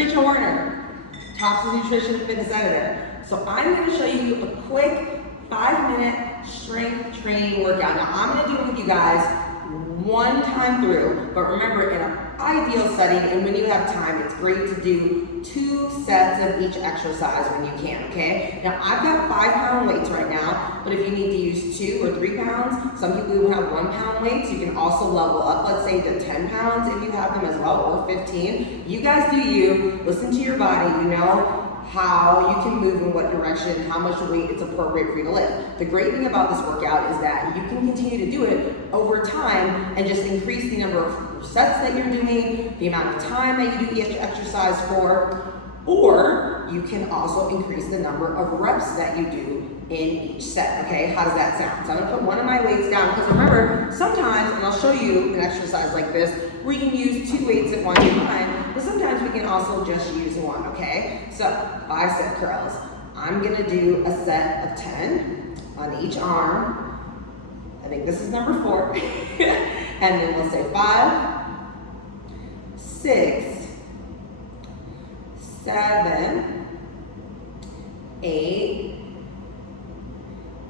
Rachel Werner, Tops Nutrition Fitness Editor. So I'm going to show you a quick 5-minute strength training workout. Now I'm going to do it with you guys one time through, but remember, in an ideal setting and when you have time, it's great to do 2 sets of each exercise when you can, okay? Now I've got 5-pound weights right now, but if you need to use 2 or 3 pounds, some people even have 1-pound weights. You can also level up, let's say to 10 pounds if you have them as well, or 15. You guys do you, listen to your body, you know how you can move in what direction, how much weight it's appropriate for you to lift. The great thing about this workout is that you can continue to do it over time and just increase the number of sets that you're doing, the amount of time that you do each exercise for, or you can also increase the number of reps that you do in each set, okay? How does that sound? So I'm gonna put one of my weights down, because remember, sometimes, and I'll show you an exercise like this, where you can use 2 weights at one time, but sometimes we can also just use one, okay? So, bicep curls. I'm gonna do a set of 10 on each arm. I think this is number 4. And then we'll say 5, 6, 7, 8,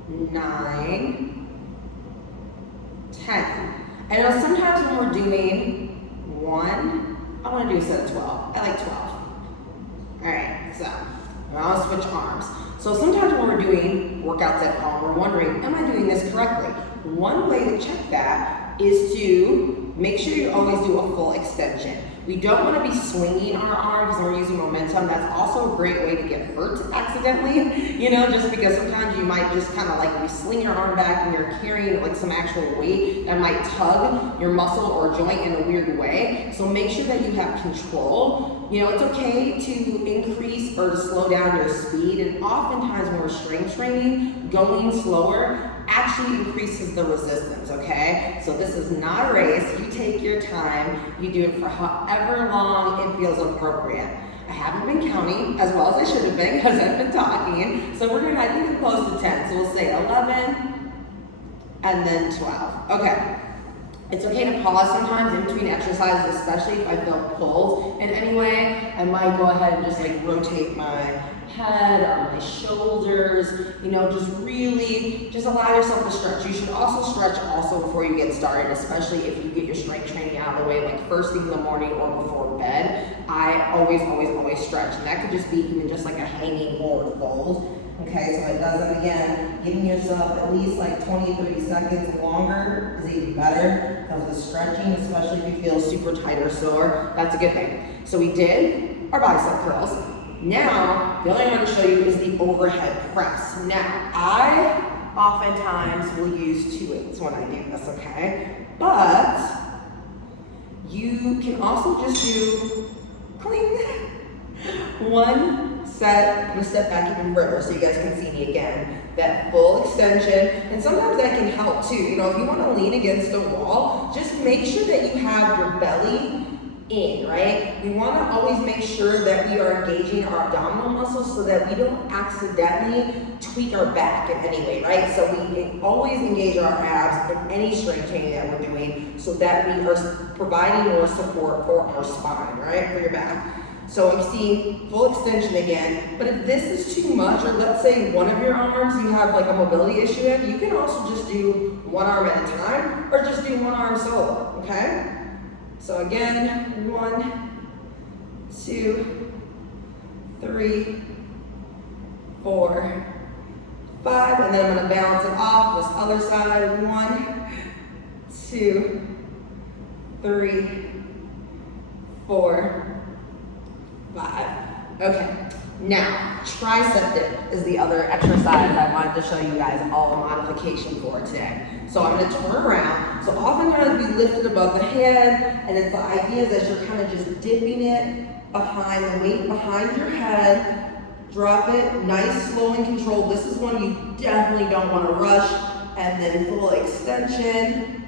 9, 10. I know sometimes when we're doing 1, I want to do a set of 12. I like 12. All right, so I'll switch arms. So sometimes when we're doing workouts at home, we're wondering, am I doing this correctly? One way to check that is to make sure you always do a full extension. We don't want to be swinging our arms when we're using momentum. That's also a great way to get hurt accidentally, you know, just because sometimes you might just kind of like you sling your arm back and you're carrying like some actual weight that might tug your muscle or joint in a weird way. So make sure that you have control. You know, it's okay to increase or to slow down your speed, and oftentimes when we're strength training, going slower actually increases the resistance, okay? So this is not a race. You take your time. You do it for however long it feels appropriate. I haven't been counting as well as I should have been because I've been talking. So we're gonna, I think, get close to 10. So we'll say 11 and then 12. Okay. It's okay to pause sometimes in between exercises, especially if I feel pulled in any way. I might go ahead and just like rotate my head or my shoulders, you know, just really, just allow yourself to stretch. You should also stretch also before you get started, especially if you get your strength training out of the way, like first thing in the morning or before bed. I always stretch, and that could just be even just like a hanging forward fold. Okay, so it does it again, giving yourself at least like 20, 30 seconds longer is even better because the stretching, especially if you feel super tight or sore, that's a good thing. So we did our bicep curls. Now, the other thing I'm gonna show you is the overhead press. Now, I oftentimes will use 2 weights when I do this, okay? But you can also just do cling. 1 set. I'm gonna step back even further so you guys can see me again. That full extension, and sometimes that can help too. You know, if you want to lean against a wall, just make sure that you have your belly in, right? We want to always make sure that we are engaging our abdominal muscles so that we don't accidentally tweak our back in any way, right? So we always engage our abs in any strength training that we're doing so that we are providing more support for our spine, right? For your back. So you see full extension again, but if this is too much, or let's say one of your arms you have like a mobility issue in, you can also just do 1 arm at a time, or just do 1 arm solo, okay? So again, 1, 2, 3, 4, 5, and then I'm gonna balance it off this other side. 1, 2, 3, 4, 5. Okay, now tricep dip is the other exercise I wanted to show you guys all the modification for today. So I'm gonna turn around. So oftentimes we lift it above the head, and it's the idea that you're kind of just dipping it behind the weight behind your head. Drop it, nice, slow and controlled. This is one you definitely don't want to rush, and then full extension.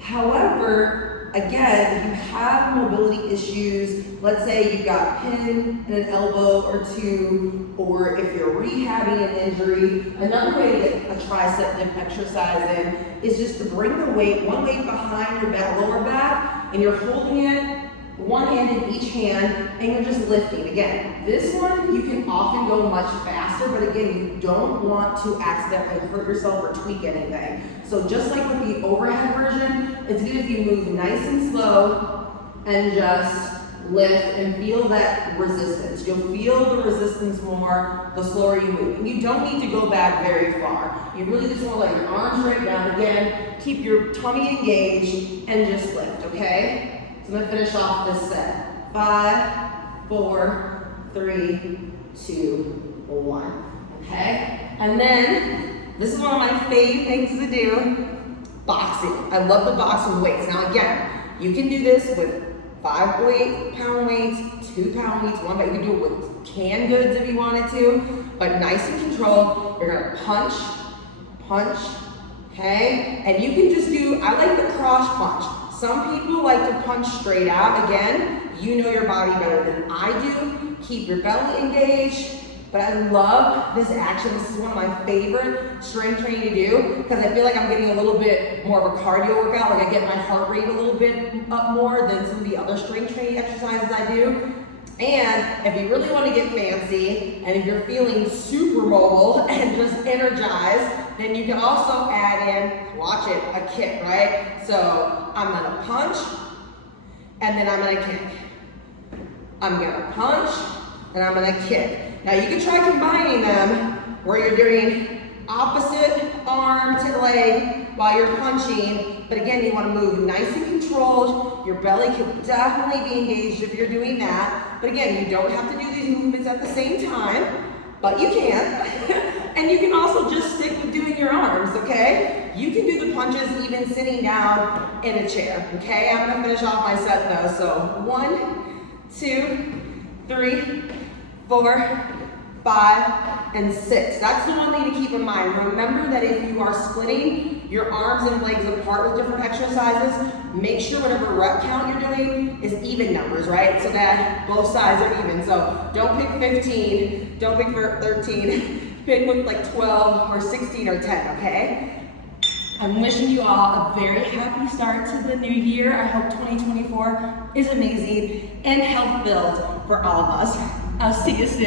However, again, if you have mobility issues, let's say you've got pin in an elbow or 2, or if you're rehabbing an injury, another way to get a tricep dip exercise in is just to bring the weight, 1 weight behind your back, lower back, and you're holding it one hand in each hand, and you're just lifting. Again, this one, you can often go much faster, but again, you don't want to accidentally hurt yourself or tweak anything. So just like with the overhead version, it's good if you move nice and slow and just lift and feel that resistance. You'll feel the resistance more the slower you move. And you don't need to go back very far. You really just want to let your arms straight down again, keep your tummy engaged, and just lift, okay? So I'm going to finish off this set. 5, 4, 3, 2, 1. Okay? And then, this is one of my favorite things to do, boxing. I love the boxing weights. Now again, you can do this with 5-pound weights, 2-pound weights, 1 pound. You can do it with canned goods if you wanted to, but nice and controlled. You're gonna punch, punch, okay? And you can just do, I like the cross punch. Some people like to punch straight out. Again, you know your body better than I do. Keep your belly engaged. But I love this action. This is one of my favorite strength training to do because I feel like I'm getting a little bit more of a cardio workout. Like I get my heart rate a little bit up more than some of the other strength training exercises I do. And if you really want to get fancy and if you're feeling super mobile and just energized, then you can also add in, watch it, a kick, right? So I'm gonna punch and then I'm gonna kick. I'm gonna punch and I'm gonna kick. Now you can try combining them where you're doing opposite arm to leg while you're punching, but again, you want to move nice and controlled. Your belly can definitely be engaged if you're doing that, but again, you don't have to do these movements at the same time, but you can. And you can also just stick with doing your arms, okay? You can do the punches even sitting down in a chair, okay? I'm gonna finish off my set though, so 1, 2, 3, 4, 5, and 6. That's the one thing to keep in mind. Remember that if you are splitting your arms and legs apart with different exercises, make sure whatever rep count you're doing is even numbers, right? So that both sides are even. So don't pick 15, don't pick 13, pick with like 12 or 16 or 10, okay? I'm wishing you all a very happy start to the new year. I hope 2024 is amazing and health-filled for all of us. I'll see you soon.